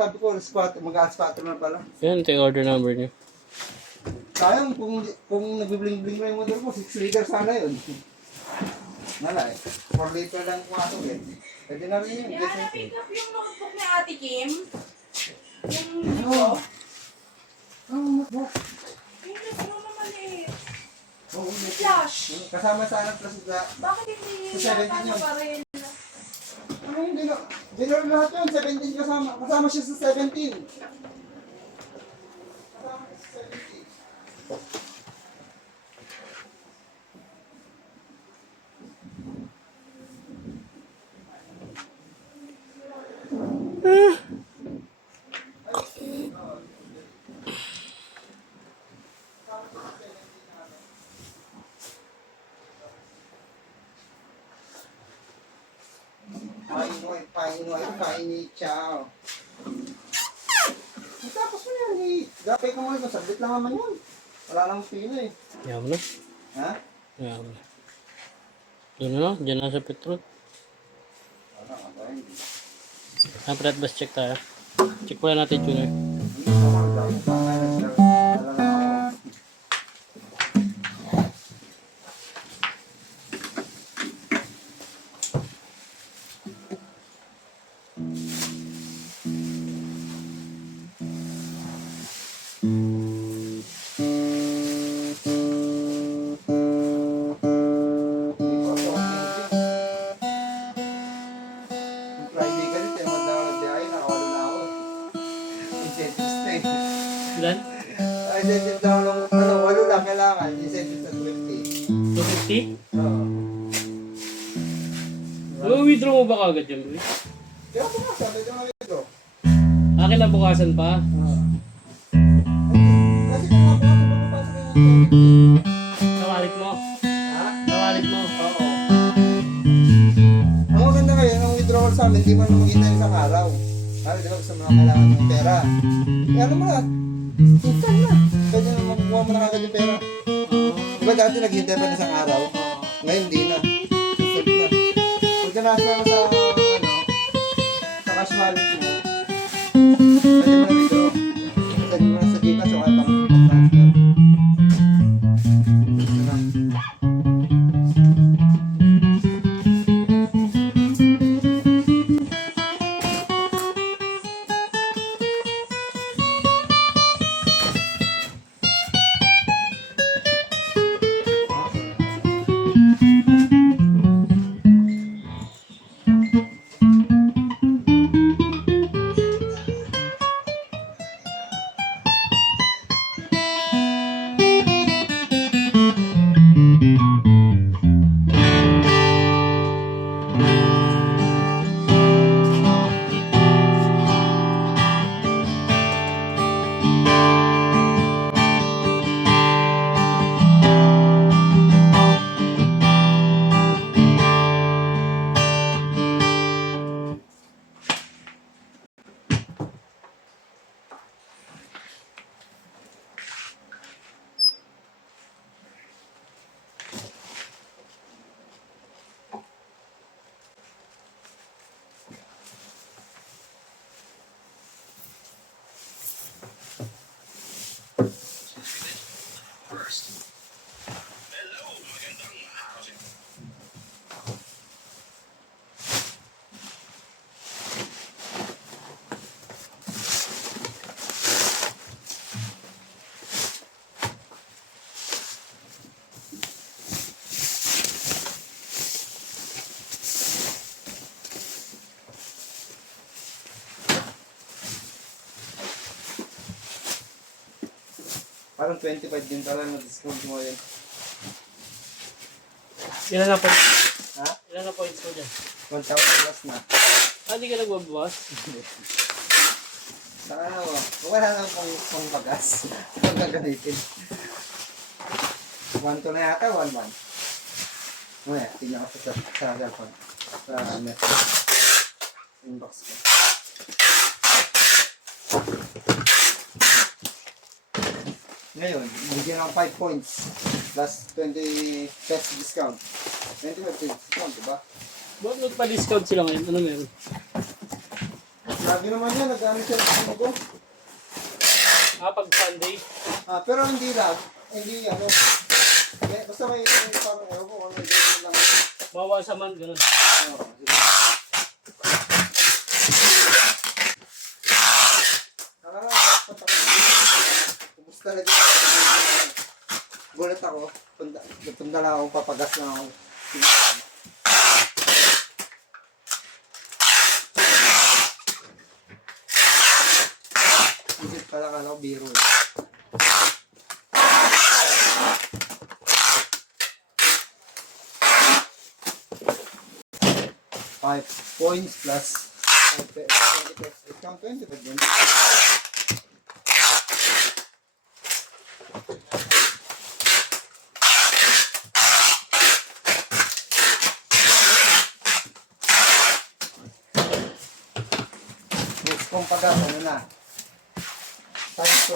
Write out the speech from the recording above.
sabi ko, mag-alas 4 na pala. Yan, ito yung order number niyo. Sayang, kung nag-bling-bling na yung motor ko, 6 liter sana yun. Nala eh. 4 liter lang pumasok eh. Pwede na rin yun. Kaya na-pick up yung notebook ni Ate Kim. Yung Oo. Ang notebook. yung libro naman eh. Oo, Flash. kasama sana plus sa... Bakit hindi Sa 17 yata yun. pa rin? Ano yun, dinor lahat yun, 17 kasama. Kasama siya sa 17. Kasama siya sa 17. Painichaw. Tapos mo yan, gapay ko mo ito, sabit lang naman yun. Wala namang pila eh. Yan mo na. Ha? Yan mo na. Doon na, dyan na sa petrol. Wala nga ba, hindi. Flat bus check tayo. Check pala natin tuner. Ilan? Incentive daw lang, walo lang kailangan, incentive sa 20. 250? Oo. Withdraw mo ba kagad yun, boy? Kaya po nga, sabi ko nga ito. Akin na bukasan pa. Kasi kung nga papasok yung incentive. Nawalit mo. Ha? Nawalit mo. Oo. Ang maganda ngayon, ang withdrawal sa amin, hindi mo na makita isang araw. Sabi, di ba, gusto mo na kailangan ng pera. Kaya ano mo na, instant na. Pwede na makukuha mo na kagad yung pera. Diba dati naghihintay pa ng isang araw? Ngayon hindi na. Instant na. Pag na-transfer mo sa cash wallet mo, pwede mo na withdraw. Pwede mo na sa Gcash o kaya pang-transfer. Ito na. Parang 25 din pala na-discount mo yun. Ilan na points? Ha? Ilan na points mo dyan? 1,000 plus na. Hindi ka nagbabawas? Saka ano mo, kung wala lang pang bagas, huwag gagamitin. 1,2 na yata, 1,1. Mamaya, tingnan ko sa cellphone. Sa net. Inbox ko. Ngayon, bigyan ng 5 points plus 20 pesos discount. 25 pesos discount, diba? Bakit nagpa-discount sila ngayon? Ano meron? Lagi naman yan, nag-ano siya ng ano ko. Pag Sunday. Pero hindi lang. Hindi ano. Basta may parang ewan ko, ano lang. Bawal sa man, ganun. Oo, sige. Ubus talaga. Gulat ako. Punta lang ako, papagas na ako. Isip pala ka na biro. 5 points plus 20 pesos. Ikaw 20 pa din. Kung pag ano na. Time to